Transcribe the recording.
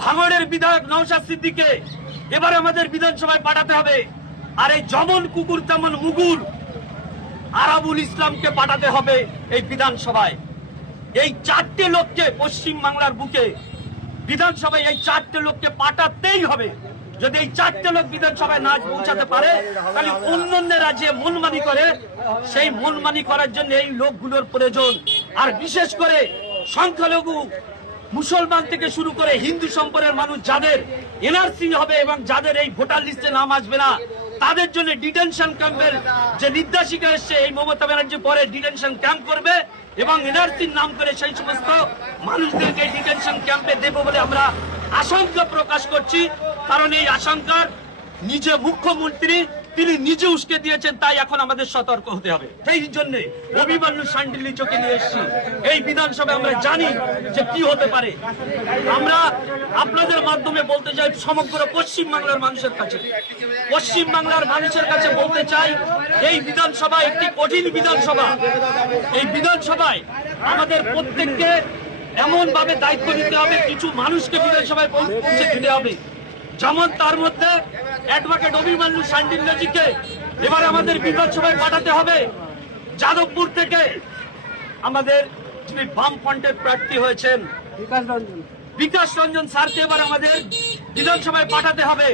ভাঙড়ের বিধায়ক নওশাদ সিদ্দিককে এবার আমাদের বিধানসভায় পাঠাতে হবে। আর এই যেমন কুকুর তেমন মুগুর আরাবুল ইসলামকে পাঠাতে হবে এই বিধানসভায়। এই চারটে লোককে পশ্চিম বাংলার বুকে বিধানসভায় এই চারটে লোককে পাঠাতেই হবে। যদি এই চারটে লোক বিধানসভায় না পৌঁছাতে পারে তাহলে অন্যান্য রাজ্যে মনমানি করে, সেই মনমানি করার জন্য এই লোকগুলোর প্রয়োজন। আর বিশেষ করে সংখ্যালঘু মুসলমান থেকে শুরু করে হিন্দু সম্প্রদায়ের মানুষ যাদের এনআরসি হবে এবং যাদের এই ভোটার লিস্টে নাম আসবে না, তাদের জন্য ডিটেনশন ক্যাম্পের যে নির্দেশিকা এসছে, এই মমতা ব্যানার্জি পরে ডিটেনশন ক্যাম্প করবে এবং এনআরসির নাম করে সেই সমস্ত মানুষদেরকে ডিটেনশন ক্যাম্পে দেব বলে আমরা আশঙ্কা প্রকাশ করছি। কারণ এই আশঙ্কার নিজে মুখ্যমন্ত্রী তিনি নিজে উস্কে দিয়েছেন, তাই এখন আমাদের সতর্ক হতে হবে। সেই জন্য অভিমন্যু শান্ডিল্য চোখে নিয়ে এসেছি এই বিধানসভায়। আমরা জানি যে কি হতে পারে। আমরা আপনাদের মাধ্যমে বলতে চাই সমগ্র পশ্চিম বাংলার মানুষের কাছে, পশ্চিম বাংলার মানুষের কাছে বলতে চাই, এই বিধানসভা একটি কঠিন বিধানসভা। এই বিধানসভায় আমাদের প্রত্যেককে এমন ভাবে দায়িত্ব নিতে হবে, কিছু মানুষকে বিধানসভায় পৌঁছে দিতে হবে। যেমন তার মধ্যে অ্যাডভোকেট অভিমন্যু শান্ডিল্যজিকে এবার আমাদের বিধানসভায় পাঠাতে হবে। যাদবপুর থেকে আমাদের যিনি বামফ্রন্টের প্রার্থী হয়েছেন বিকাশ রঞ্জন স্যারকে এবার আমাদের বিধানসভায় পাঠাতে হবে।